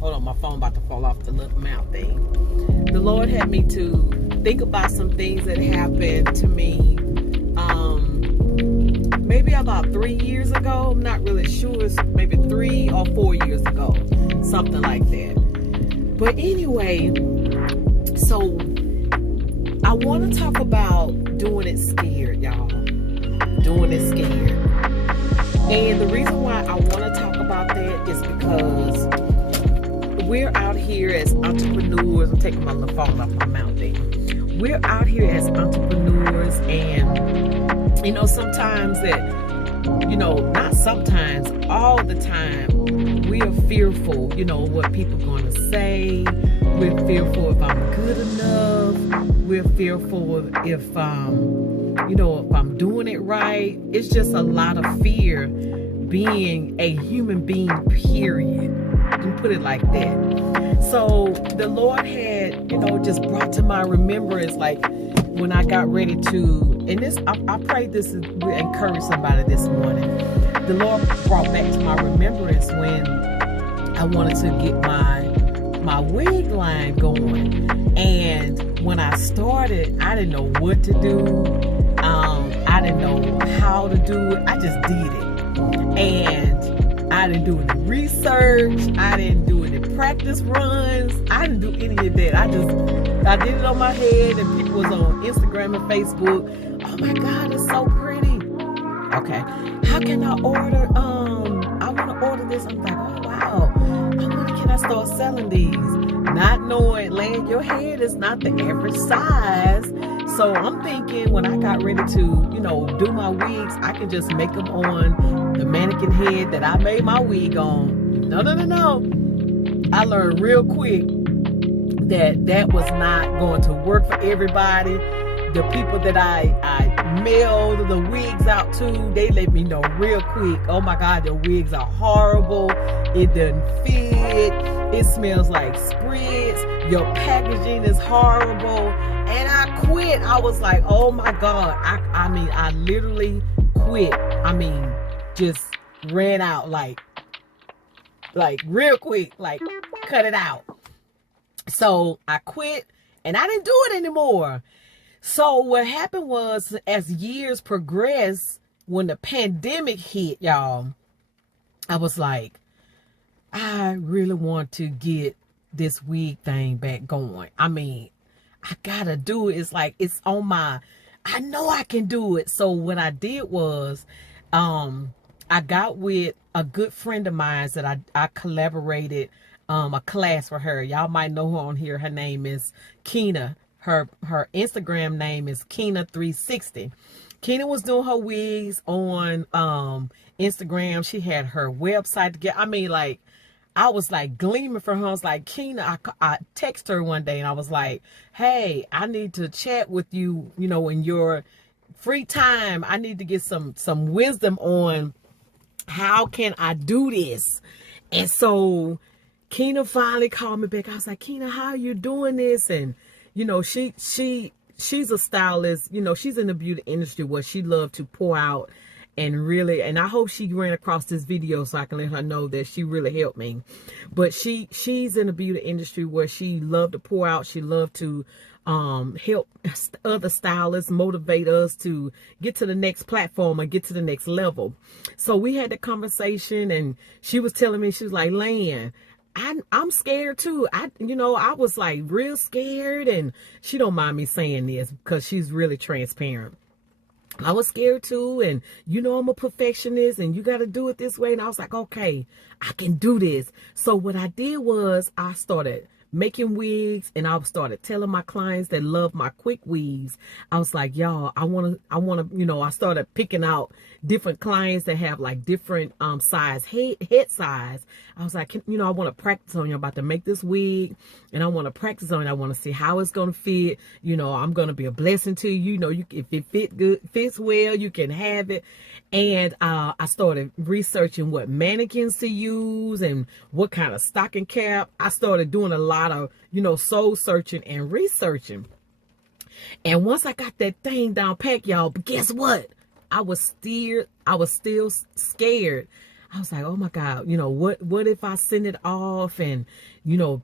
Hold on, my phone about to fall off the little mount thing. The Lord had me to think about some things that happened to me maybe about 3 years ago. I'm not really sure. It's maybe 3 or 4 years ago. Something like that. But anyway, so I want to talk about doing it scared, y'all. Doing it scared. And the reason why I want to talk about that is because we're out here as entrepreneurs. I'm taking my little phone off my mouth thing. We're out here as entrepreneurs, and you know, sometimes that, you know, not sometimes, all the time, we are fearful, you know, what people are going to say. We're fearful if I'm good enough. We're fearful if, you know, if I'm doing it right. It's just a lot of fear being a human being, period. You can put it like that. So the Lord had, you know, just brought to my remembrance, like when I got ready to, and this, I pray this will encourage somebody this morning. The Lord brought back to my remembrance when I wanted to get my wig line going. And when I started, I didn't know what to do. I didn't know how to do it. I just did it. And I didn't do any research. I didn't do any practice runs. I didn't do any of that. I did it on my head, and people was on Instagram and Facebook. Oh my God, it's so pretty. Okay, how can I order? I want to order this. I'm like, oh wow. I wonder, can I start selling these? Not knowing, laying your head is not the average size. So I'm thinking when I got ready to, you know, do my wigs, I can just make them on the mannequin head that I made my wig on. No. I learned real quick that was not going to work for everybody. The people that I mailed the wigs out to, they let me know real quick, oh my God, the wigs are horrible. It doesn't fit. It smells like spritz. Your packaging is horrible. And I quit. I was like, oh my God. I mean, I literally quit. I mean, just ran out like real quick, like cut it out. So I quit and I didn't do it anymore. So what happened was, as years progressed, when the pandemic hit, y'all, I was like, I really want to get this wig thing back going. I mean, I gotta do it. It's like, it's on my, I know I can do it. So what I did was, I got with a good friend of mine that I collaborated a class for her. Y'all might know her on here. Her name is Keena. Her Instagram name is Keena360. Keena was doing her wigs on Instagram. She had her website together. I mean, like, I was like gleaming for her. I was like, Keena, I texted her one day and I was like, hey, I need to chat with you, you know, in your free time. I need to get some wisdom on how can I do this. And so Keena finally called me back. I was like, Keena, how are you doing this? And you know, she's a stylist. You know, she's in the beauty industry where she loved to pour out and really, and I hope she ran across this video so I can let her know that she really helped me. But she's in the beauty industry where she loved to pour out. She loved to help other stylists, motivate us to get to the next platform and get to the next level. So we had the conversation, and she was telling me, she was like, Lan, I'm scared too. I was like real scared, and she don't mind me saying this because she's really transparent. I was scared too, and you know, I'm a perfectionist, and you got to do it this way. And I was like, okay, I can do this. So what I did was I started making wigs, and I started telling my clients that love my quick weaves. I was like, y'all, I want to, you know, I started picking out different clients that have like different size head size. I was like, you know, I want to practice on you. I'm about to make this wig, and I want to practice on it. I want to see how it's going to fit. You know, I'm going to be a blessing to you. You know, if it fits well, you can have it. And I started researching what mannequins to use and what kind of stocking cap. I started doing a lot of, you know, soul searching and researching. And once I got that thing down pat, y'all, but guess what? I was still scared. I was like, oh my God, what if I send it off and,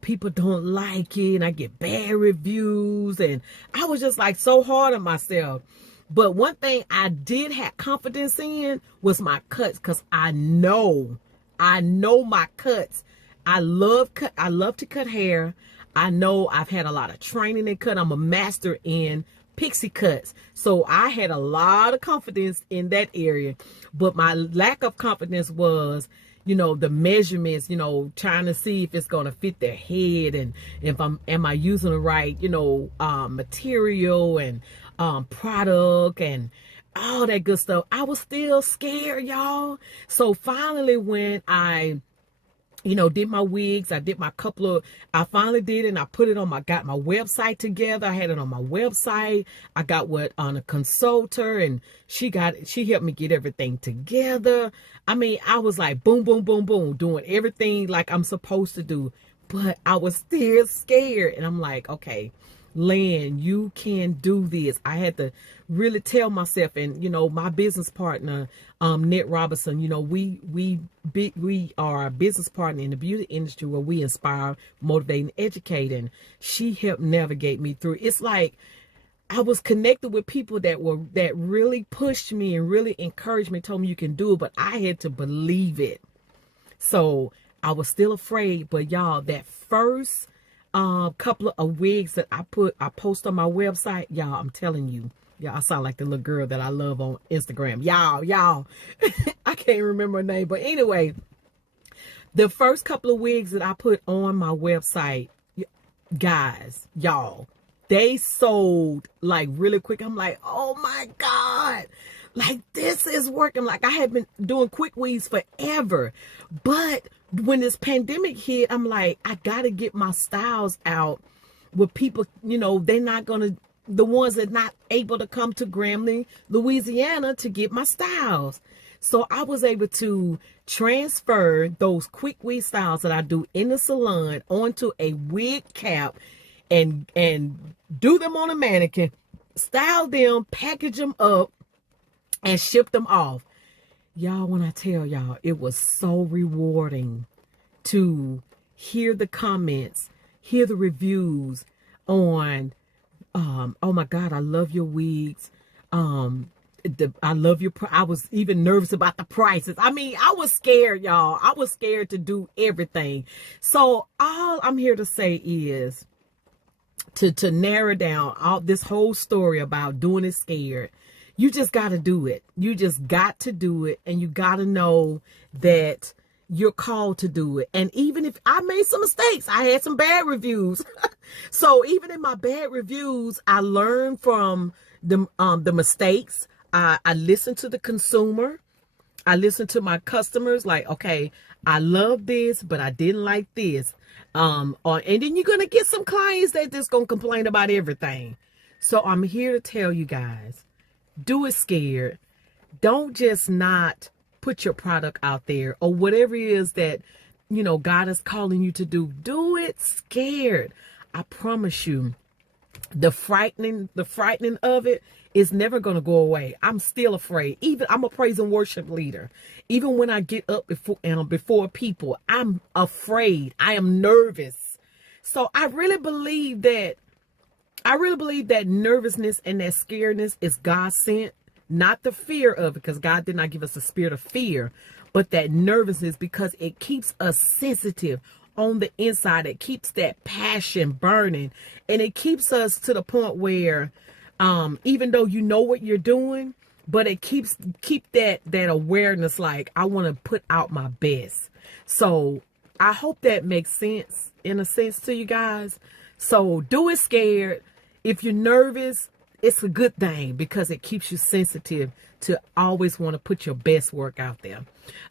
people don't like it and I get bad reviews? And I was just like so hard on myself. But one thing I did have confidence in was my cuts, because I know my cuts. I love to cut hair. I know I've had a lot of training in cut. I'm a master in pixie cuts. So I had a lot of confidence in that area. But my lack of confidence was, the measurements, trying to see if it's going to fit their head, and if am I using the right, material and product and all that good stuff. I was still scared, y'all. So finally, when I did my wigs, I did I finally did it, and I put it got my website together. I had it on my website. I got on a consultant, and she helped me get everything together. I mean, I was like, boom, boom, boom, boom, doing everything like I'm supposed to do, but I was still scared. And I'm like, okay, Lynn, you can do this. I had to really tell myself, and my business partner, Ned Robinson, we are a business partner in the beauty industry where we inspire, motivate, and educate. And she helped navigate me through. It's like I was connected with people that really pushed me and really encouraged me, told me you can do it, but I had to believe it. So I was still afraid, but y'all, that first couple of wigs that I post on my website, y'all, I'm telling you, I sound like the little girl that I love on Instagram. Y'all, I can't remember her name, but anyway, the first couple of wigs that I put on my website, guys, y'all, they sold like really quick. I'm like, oh my God, like this is working. Like I had been doing quick wigs forever, but when this pandemic hit, I'm like, I gotta get my styles out with people, they're not gonna, the ones that not able to come to Grambling, Louisiana to get my styles. So I was able to transfer those quick wig styles that I do in the salon onto a wig cap and do them on a mannequin, style them, package them up, and ship them off. Y'all, when I tell y'all, it was so rewarding to hear the comments, hear the reviews on, oh my God, I love your wigs. I love your, I was even nervous about the prices. I mean, I was scared, y'all. I was scared to do everything. So all I'm here to say is to narrow down all this whole story about doing it scared. You just got to do it. You just got to do it. And you got to know that you're called to do it. And even if I made some mistakes, I had some bad reviews. So even in my bad reviews, I learned from the mistakes. I listened to the consumer. I listened to my customers like, okay, I love this, but I didn't like this. And then you're going to get some clients that just going to complain about everything. So I'm here to tell you guys, do it scared. Don't just not put your product out there or whatever it is that, God is calling you to do. Do it scared. I promise you, the frightening of it is never going to go away. I'm still afraid. Even I'm a praise and worship leader. Even when I get up before people, I'm afraid. I am nervous. So I really believe that nervousness and that scaredness is God sent, not the fear of it, because God did not give us a spirit of fear, but that nervousness, because it keeps us sensitive on the inside. It keeps that passion burning, and it keeps us to the point where, even though you know what you're doing, but it keep that awareness, like I want to put out my best. So I hope that makes sense in a sense to you guys. So do it scared. If you're nervous, it's a good thing because it keeps you sensitive to always want to put your best work out there.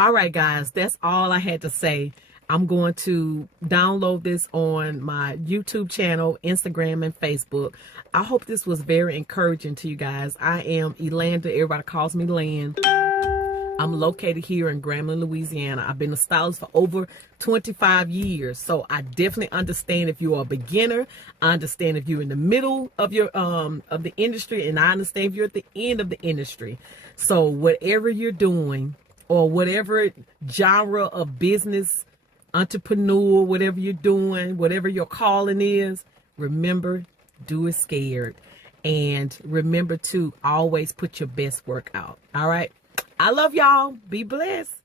All right, guys, that's all I had to say. I'm going to download this on my YouTube channel, Instagram, and Facebook. I hope this was very encouraging to you guys. I am Elanda. Everybody calls me Lan. I'm located here in Grambling, Louisiana. I've been a stylist for over 25 years. So I definitely understand if you're a beginner. I understand if you're in the middle of your of the industry, and I understand if you're at the end of the industry. So whatever you're doing, or whatever genre of business, entrepreneur, whatever you're doing, whatever your calling is, remember, do it scared. And remember to always put your best work out. All right. I love y'all. Be blessed.